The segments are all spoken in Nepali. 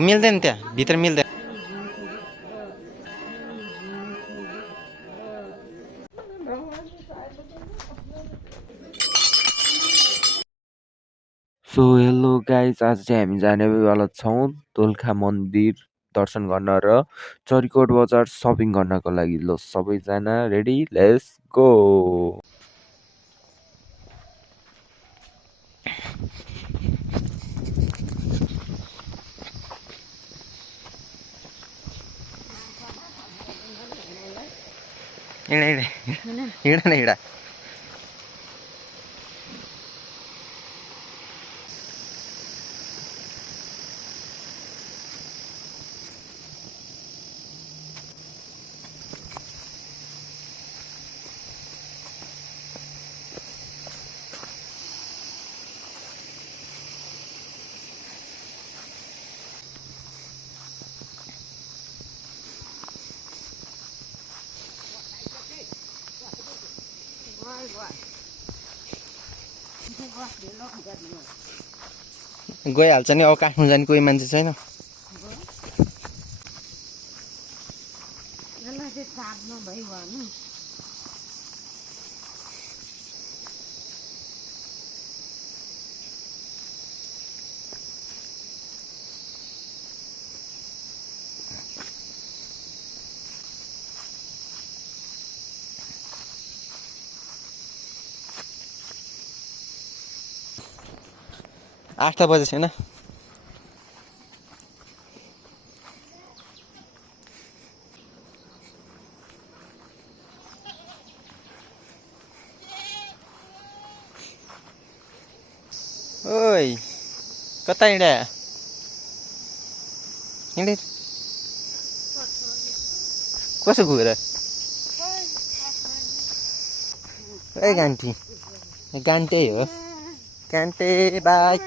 मिल्दैन त्यहाँ भित्र मिल्दैन। सो हेलो गाइज, आज चाहिँ हामी जानेवाला छौँ दोलखा मन्दिर दर्शन गर्न र चरिकोट बजार सपिङ गर्नको लागि। ल सबैजना रेडी, लेट्स गो। हिँड न हिँड। गइहाल्छ नि, अब काट्नु जाने कोही मान्छे छैन। आठ त बजे छैन। ओइ कता हिँड हिँड कसो गएर ए गान्ठी गान्टे हो गान्टे बाई।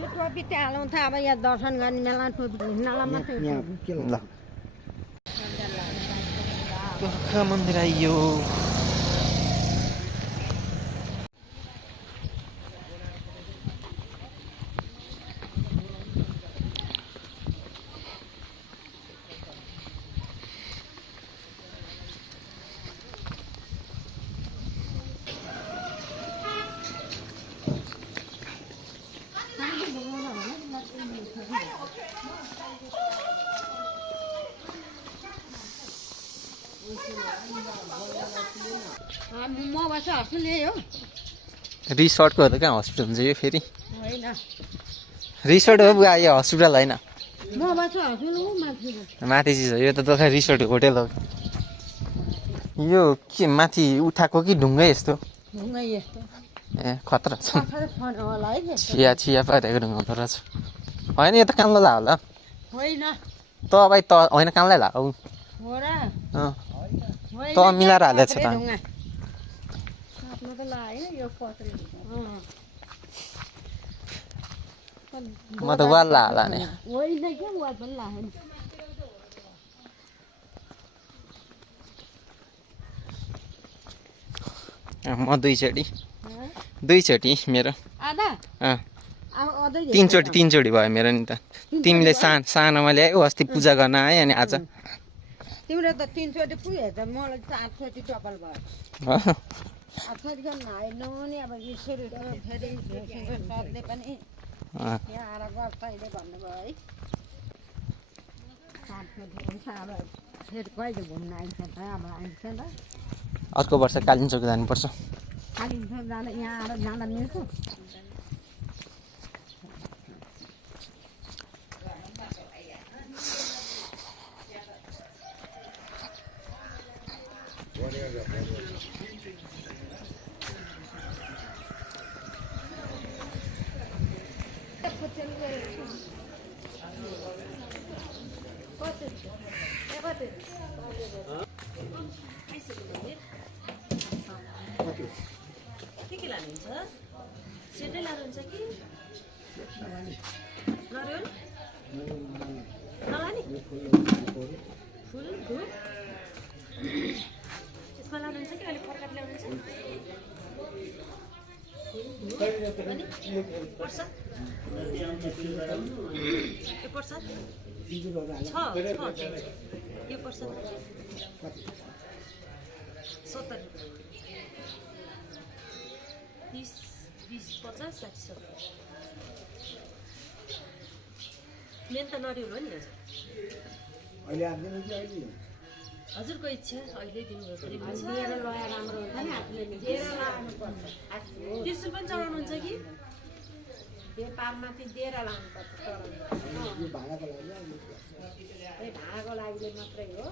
यो टोपी त्यहाँ हालौँ त अब यहाँ दर्शन गर्ने बेला टोपी हिँड्नलाई मात्रै ल दोलखा मन्दिर आइयो। म बस्छ हस्पिटल यही हो रिसोर्टको हो त कहाँ हस्पिटल हुन्छ यो फेरि होइन रिसोर्ट हो बुवा यो हस्पिटल होइन म बस्छ हस्पिटल हो माथि माथि चिज हो यो त दोकान रिसोर्ट होटेल हो यो के माथि उठाएको कि ढुङ्गै यस्तो ढुङ्गा यस्तो ए खतरा छ पछाडि फन होला है त्यस्तो। छिया छिया पारेको ढुङ्गा त रहेछ होइन यो त कामला होला होइन त भाइ त होइन कामलाई ला औ हो र अँ होइन, त मिलाएर हालेको छ पत्रे त ढुङ्गा। काट्नु त लाग्यो यो पत्रे म त वाल्ला होला नि होइन के वाल पनि लाग्यो नि म दुईचोटि मेरो आधा अँ अब अझै तीनचोटि भयो मेरो नि त तिमीले सानोमा ल्यायौ अस्ति पूजा गर्न आयो अनि आज तिम्रो त 3 चोटि पुग्यो त मलाई 8 चोटि टपल भयो हो? 8 चोटि गर्न आएन नि अब ईश्वरले फेरि सरले पनि अँ, यहाँ आएर गर्छ अहिले भन्नुभयो है 8 चोटि हुन्छ अब फेरि कहिले घुम्न आइन्छ त अब आइन्छ त अर्को वर्ष कालिम्पोङ जानुपर्छ कालिम्पोङ जाँदा यहाँ आएर जाँदा मिल्छ के लानुहुन्छ सेटै लानुहुन्छ कि नरिवल नलाने फुल धुप त्यसमा लानुहुन्छ कि अहिले फर्काट ल्याउनुहुन्छ अनि प्रसाद यो प्रसाद छ यो प्रसाद 70 30 20 50 60 मेन त नरिवल हो नि हजुरको इच्छा अहिले दिनुभयो भने हुन्छ लिएर लगाएर राम्रो हुन्छ नि आफूले लिएर लानुपर्छ त्रिशुल पनि चढाउनुहुन्छ कि त्यो पारमाथि दिएर लानुपर्छ भाँडाको लागि मात्रै हो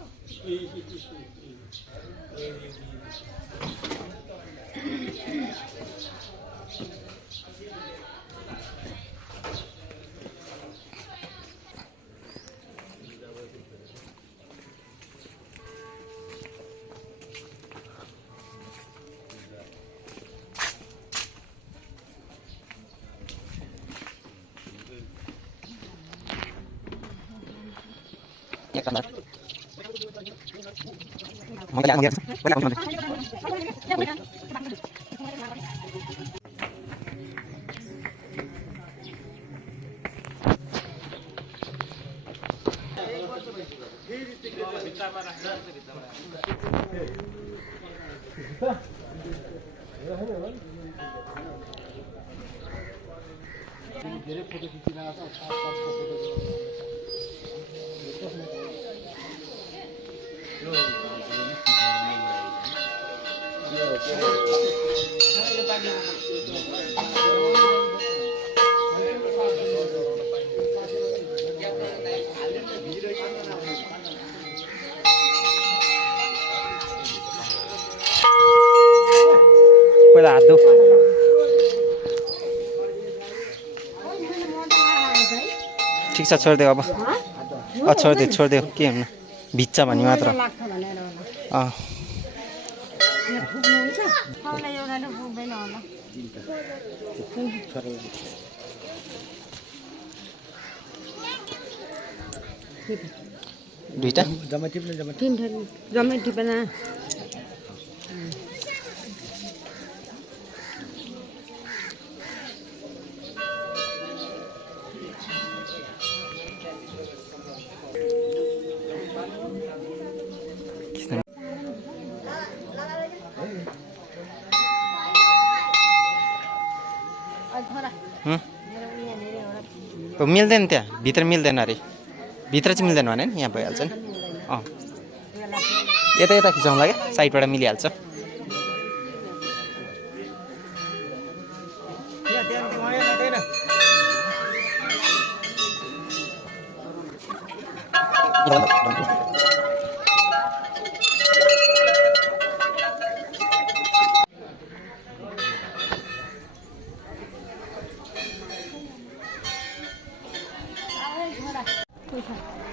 पहिला हात धो ठिक छ छोडिदेऊ अब छोडिदेऊ के हुनु भिज्छ भन्ने मात्र लाग्छ भनेर होला अँ यहाँ पुग्नुहुन्छ तपाईँलाई एउटा नै पुग्दैन होला दुईटा तिनवटा जम्मै टिपेन मिल्दैन त्यहाँ भित्र मिल्दैन अरे भित्र चाहिँ मिल्दैन भने नि यहाँ भइहाल्छ नि अँ यता खिचाउँला क्या साइडबाट मिलिहाल्छ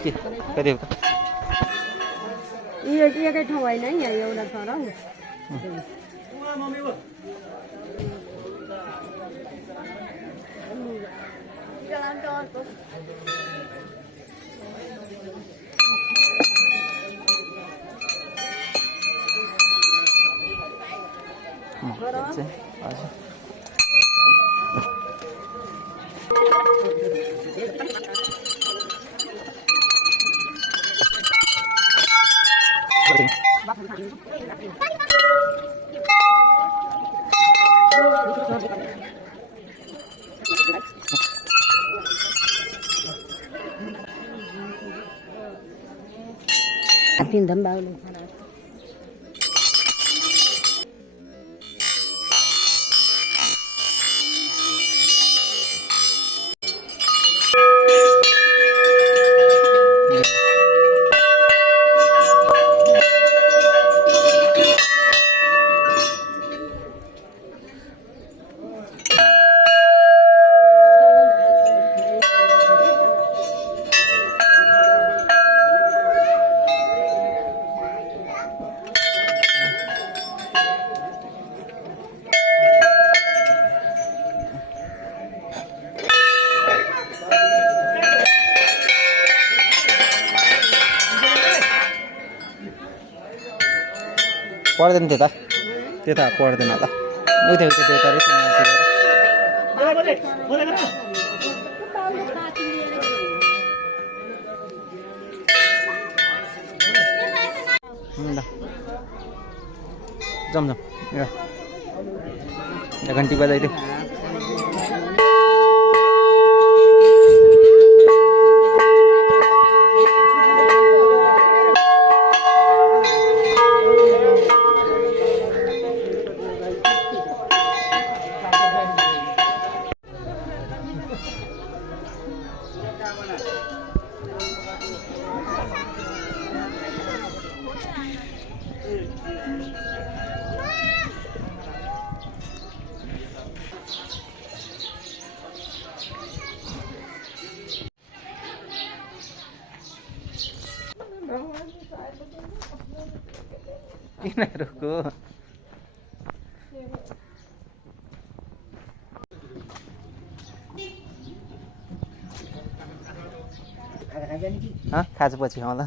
के कति हो त यो एकै ठाउँ होइन है यहाँ एउटा छ र हजुर पिन्धम बाउले पढ्दैन त्यता पढ्दैन होला उता त्यता रहेछ जाऊँ घन्टी बजाइदियो किन रुको खाजा पछि होला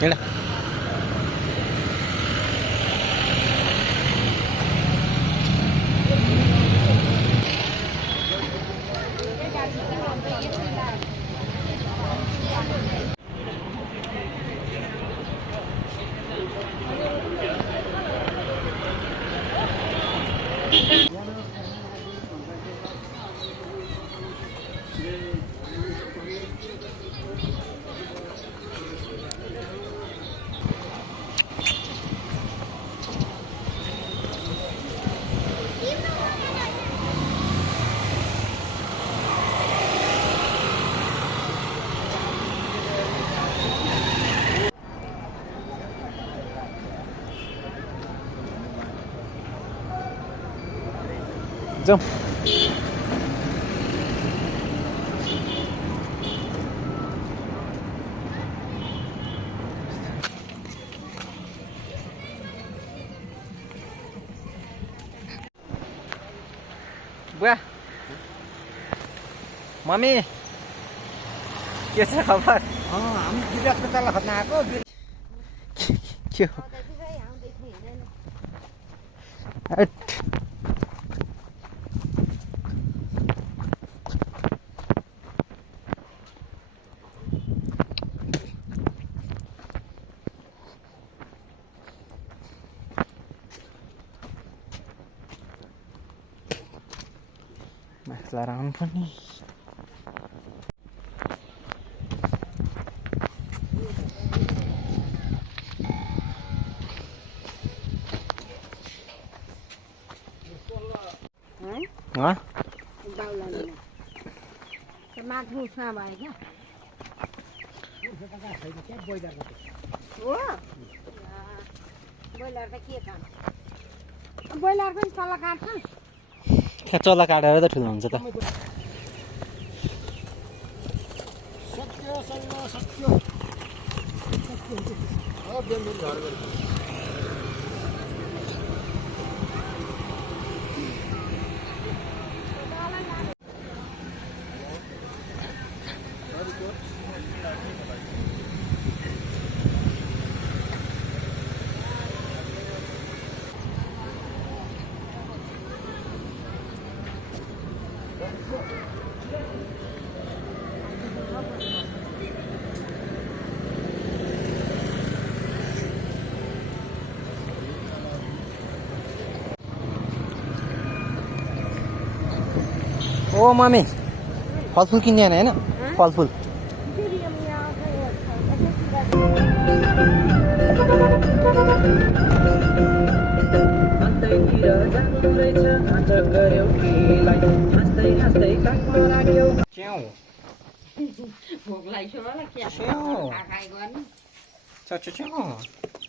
Yaudah. जाउँ बुवा मम्मी के छ खबर हामी बिराटको तल खत्न आएको के हो हट। मास्क लगाएर आउनु पर्ने माथि उसमा भयो क्या हो ब्रोइलर त के काम ब्रोइलर पनि तल काट्छ चल्ला काटेर त ठुलो हुन्छ त ओ मम्मी फलफुल किन्ने होइन फलफुल भोक लाग्छ होला के च्याउ। खाइ गर्नु च्याउ